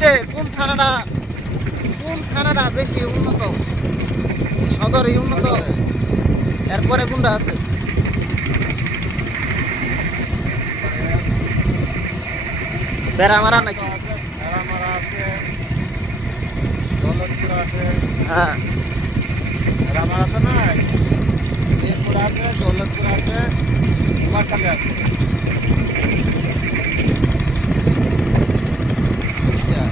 যে কোন থানাটা কোন থানাটা বেশি উন্নত? সদরে উন্নত? এরপরে কোনটা আছে? বেড়া মারা নাকি আছে দৌলতপুর আছে। হ্যাঁ। রামারা তো নাই। মিরপুর আছে দৌলতপুর আছে কুমারখালী আছে কুষ্টিয়া।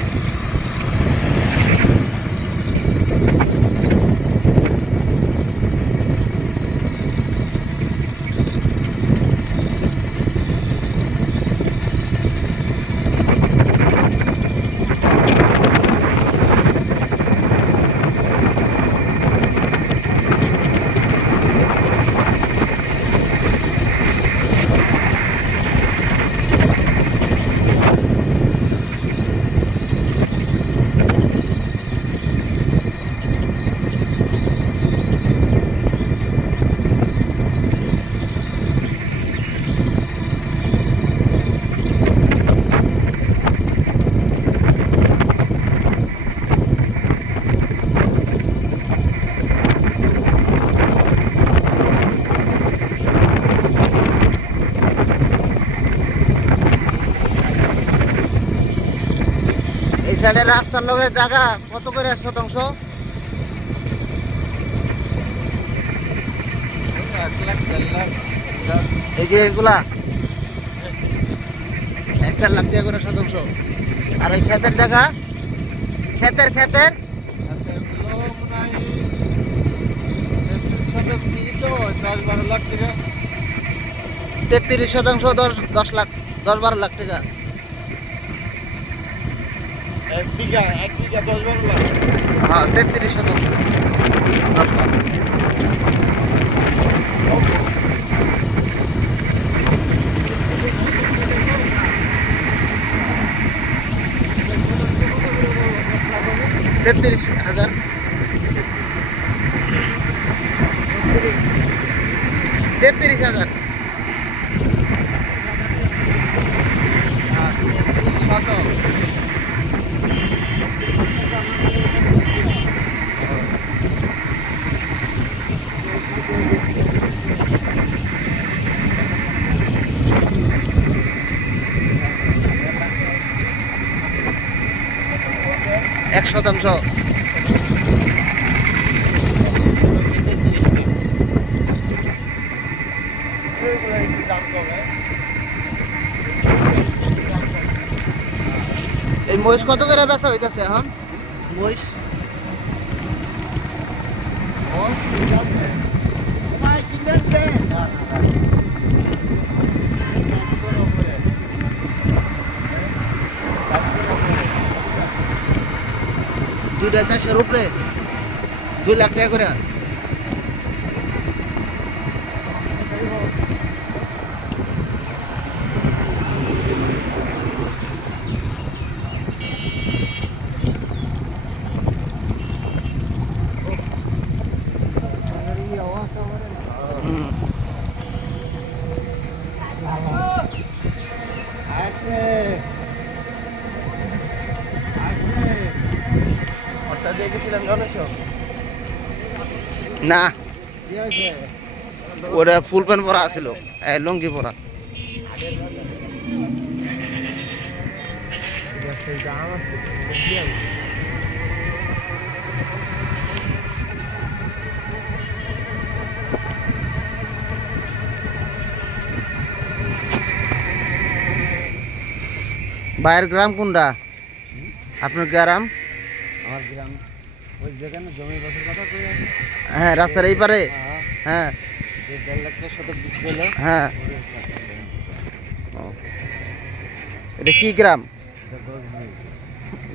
এই সাইডের রাস্তার লোকের জায়গা, কত করে শতাংশ? এক এই যে এগুলা একটা লাখ করে শতাংশ। আর ওই ক্ষেতের জায়গা? ক্ষেতের ক্ষেতের তেত্রিশ শতাংশ দশ দশ লাখ, দশ বারো লাখ টাকা। এক বিঘা এক বিঘা দশ বারো লাখ হ্যাঁ তেত্রিশ শতাংশ দশ লাখ তেত্রিশ হাজার তেত্রিশ হাজার আর তেত্রিশ শতক এক শতাংশ। এই মহিষ কত করে বেচা হইতাছে এখন? মহিষ দুইটা চারশোর উপরে দুই লাখ টাকা করে হুম। না। ওটা ফুল প্যান্ট পরা আছিল। এই লুঙ্গি পরা। বাইরের গ্রাম কোনটা? আপনার গ্রাম? আমার গ্রাম ওই যেখানে জমি বছর কথা কই হ্যাঁ রাস্তার এই পারে। হ্যাঁ। যে দেড় লাখ শতক বিক্রি হলো হ্যাঁ। ও। এটা কি গ্রাম?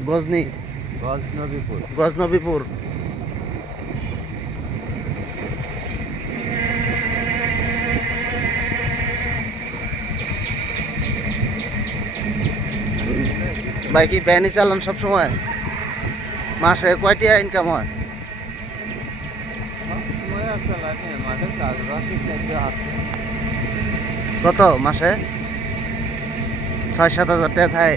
গজনি গজনবীপুর। গজনবীপুর। ভাই কি ভ্যানই চালান সব সময় মাসে কয়টি ইনকাম হয়? কত মাসে? ছয় সাত হাজার টাকা থাকে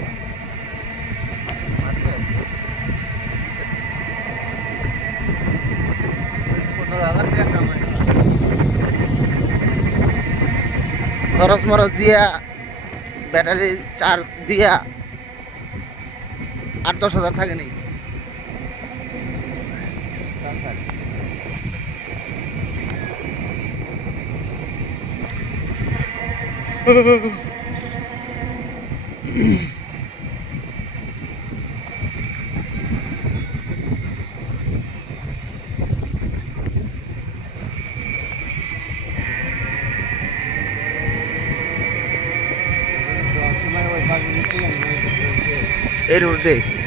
খরচ মরচ দিয়া ব্যাটারি চার্জ দিয়া আট দশ হাজার থাকেনি এই রোড দিয়ে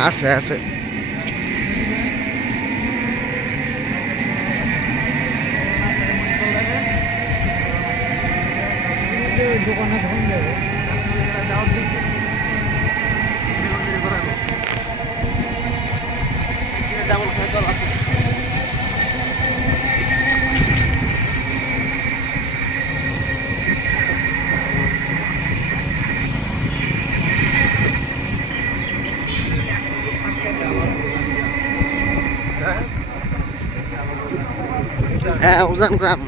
আছে আছে। দোকানে উজান গ্রাম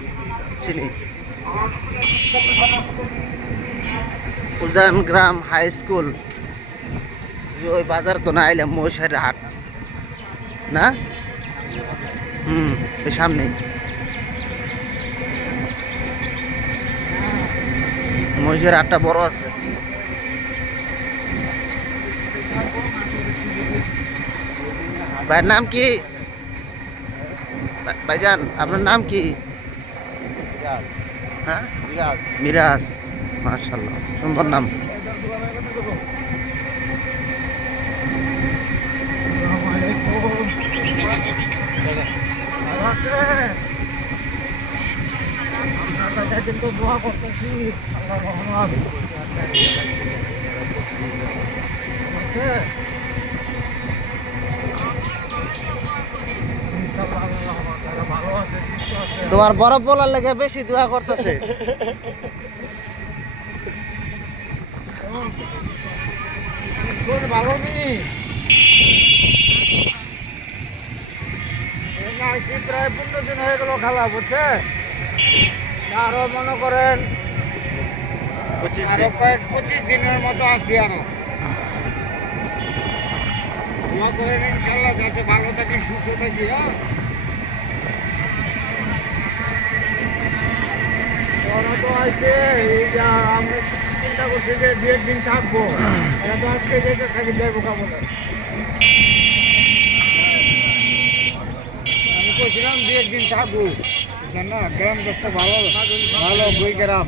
চিনি। Ujan Gram high school. ওই বাজার তো না আইলাম মহিষার হাট। না? হুম, এই সামনে মহিষের হাটটা বড় আছে। ভাইয়ের নাম কি? ভাইজান আপনার নাম কি? হ্যাঁ? মিরাজ মার্শাল্লাহ সুন্দর নাম। দোয়া করতেছি আল্লাহ রহমান ভালো আছে সুস্থ আছে তোমার বরফ বলার লেগে বেশি দোয়া করতেছে। প্রায় পনেরো দিন হয়ে গেল খেলা বুঝছে আরও মনে করেন আরও কয়েক পঁচিশ দিনের মতো আসি আরও। দোয়া করেন ইনশাল্লাহ যাতে ভালো থাকি, সুস্থ থাকি হ্যাঁ? ওরা তো আছে এই যা আমরা চিন্তা করছি যে দু একদিন থাকব। এরা তো আজকে যেতে থাকি যাইবো কামড়ে আমি কইছিলাম দু একদিন থাকব। না গ্রাম দেশটা ভালো ভালো বই গ্রাম।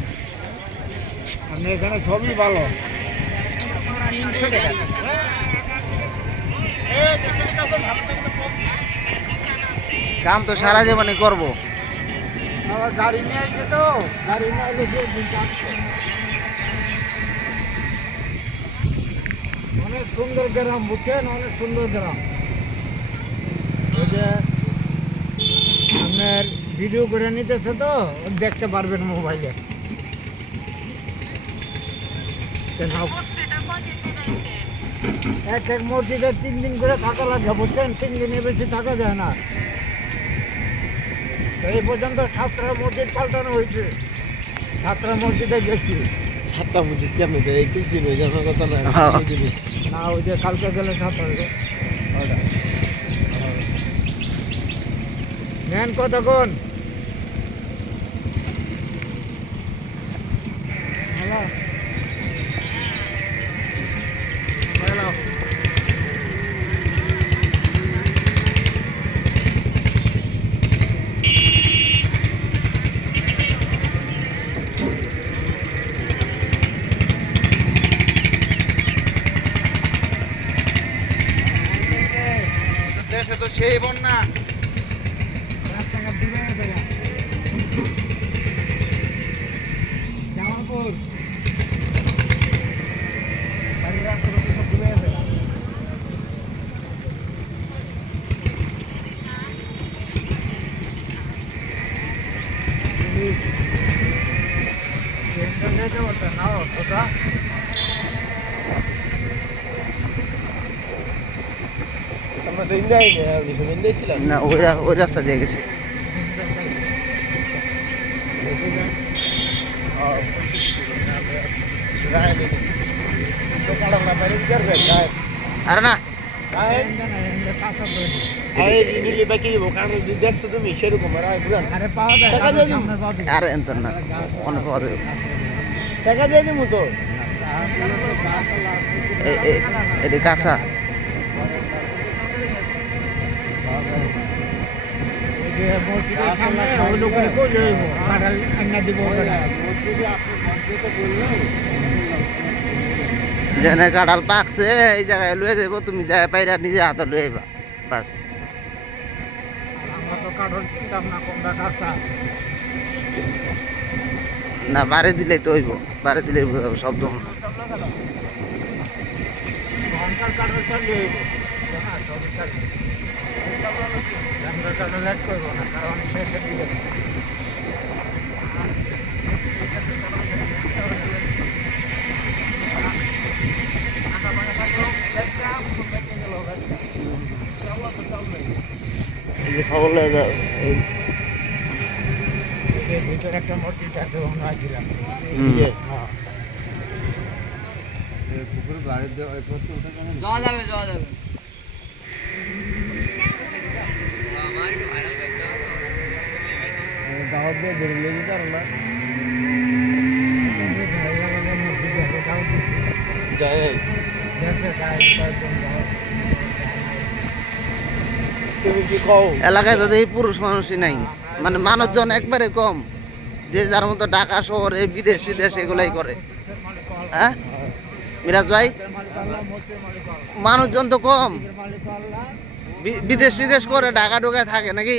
আমি এখানে সবই ভালো। কাম তো সারা জীবনে করব। আবার গাড়ি নিয়ে আসছে তো। গাড়ি নিয়ে থাকব অনেক সুন্দর গ্রাম, বুঝছেন? অনেক সুন্দর গ্রাম। ওই আপনার ভিডিও করে নিতেছে তো, দেখতে পারবেন মোবাইলে এক এক মসজিদে তিন দিন করে থাকা লাগে, বুঝছেন? তিন দিনে বেশি থাকা যায় না। তো এই পর্যন্ত সাতটা মসজিদ পাল্টানো হয়েছে। সাতটা মসজিদে গেছি। সাতটা মসজিদ কেমন এই কিছু কথা না হ্যাঁ। না ওই যে কালকে গেলে সাতটা মেন নেন কতক্ষণ হ্যালো হ্যালো দেশে তো সেই বন্যা রাস্তাঘাট দূরে আছে না। জামালপুর বাড়ি রাস্তার উপরে সব দূরে আছে না। তুমি ট্রেনটা যেতে পারতে নাও সোজা আমরা তো ইন্ডিয়ায় ইন্ডিয়ায় ছিলাম না, ওই রাস্তা দিয়ে গেছে। আরে না। দেখছ তুমি সেরকম আর পাওয়া যায় যায়। আরে না অনেক যাবে টাকা দিয়ে দিবো লোকের কাঁঠাল পাকছে, এই জায়গায় লয়ে যাব তুমি যায় পাইরা নিজে হাতে লয়ে আইবা, বাস। না কাঁচা দিলেই তো হইব বাড়ি দিলেই বোঝা যাবে, শব্দ ঘণ্টার কাঁঠাল না সব আমরা কাঁঠাল লেট করব না কারণ শেষের দিকে ভিতরে একটা মসজিদ আছে ওখানে আসছিলাম হুম। হ্যাঁ যাওয়া যাবে যাওয়া যাবে দাওয়াত দিয়ে ধরে নিয়ে যেতে পারো না এলাকায় তো দেখি পুরুষ মানুষই নাই মানে মানুষজন একবারে কম যে যার মতো ঢাকা শহরে বিদেশ বিদেশ এগুলাই করে। হ্যাঁ? মিরাজ ভাই? মানুষজন তো কম। বিদেশ বিদেশ করে ঢাকা ঢুকায় থাকে নাকি?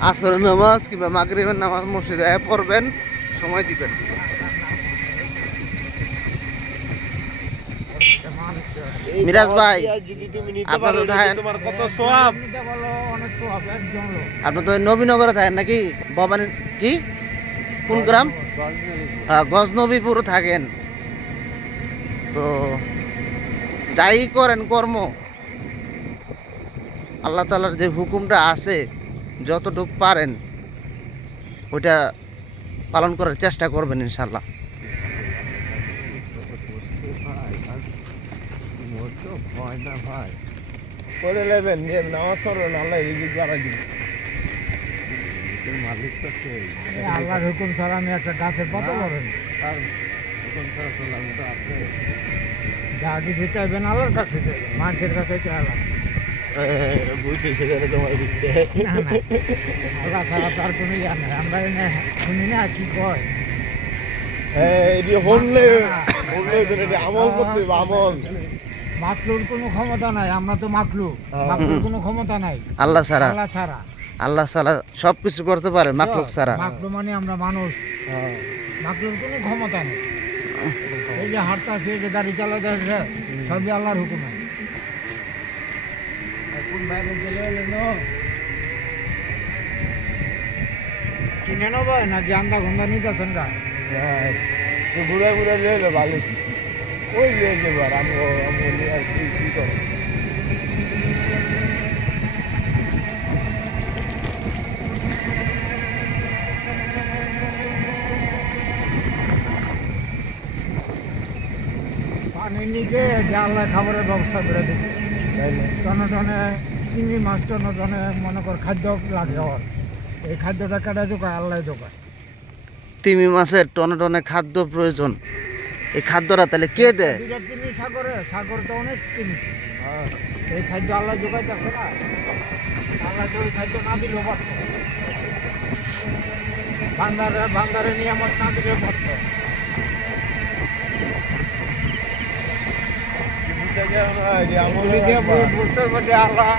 আসর নামাজ কিংবা মাগরিবের নামাজ মসজিদে পড়বেন সময় দিবেন। মিরাজ ভাই, আপনার তো তো নবীনগরে থাকেন নাকি? ভবানী কি? কোন গ্রাম হ্যাঁ, গজনবীপুর থাকেন। তো যাই করেন কর্ম আল্লাহ তালার যে হুকুমটা আছে যতটুকু পারেন ওইটা পালন করার চেষ্টা করবেন ইনশাল্লাহ করে নেবেন নিয়ে নামাজ পড়বেন আল্লাহ রিজিক বাড়াই দিবে। মালিক তো সেই আল্লাহর হুকুম ছাড়া আমি একটা গাছের পাতা করেন তার হুকুম ছাড়া চললাম তো আছে যা কিছু চাইবেন আল্লাহর কাছে চাইবেন মানুষের কাছে চাইলাম করতে ক্ষমতা নাই আল্লাহ ছাড়া। আল্লাহ ছাড়া আল্লাহ ছাড়া করতে পারে, মাকলুক ছাড়া। মাকলু মানে আমরা মানুষ। মাকলুর কোনো ক্ষমতা নেই। এই যে হাঁটতে আছে যে গাড়ি চালাতে আছে সবই আল্লাহর হুকুমে। চিনে নেব নাকি আন্দা গন্ধা নিতেছেন হ্যাঁ ঘুরে ঘুরে এলো ভালো ওই নিয়ে যাব আর আমি আর কি করব পানির আল্লাহ খাবারের ব্যবস্থা করে দিচ্ছে। না টনে টনে চিংড়ি মাছ টনে টনে মনে কর খাদ্য লাগে ওর এই খাদ্যটা কেটে যোগায় আল্লাহ যোগায় তিমি মাছের টনে টনে খাদ্য প্রয়োজন। এই খাদ্যটা তাহলে কে দেয়? তিমি সাগরে সাগর তো অনেক তিমি। হ্যাঁ এই খাদ্য আল্লাহ যোগাইতেছে না। আল্লাহ ওই খাদ্য না দিলেও পারত। বান্দারে বান্দারে নিয়ামত না দিলেও পারত। বুঝতে যে আল্লাহ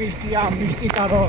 মিষ্টি আম মিষ্টি কারও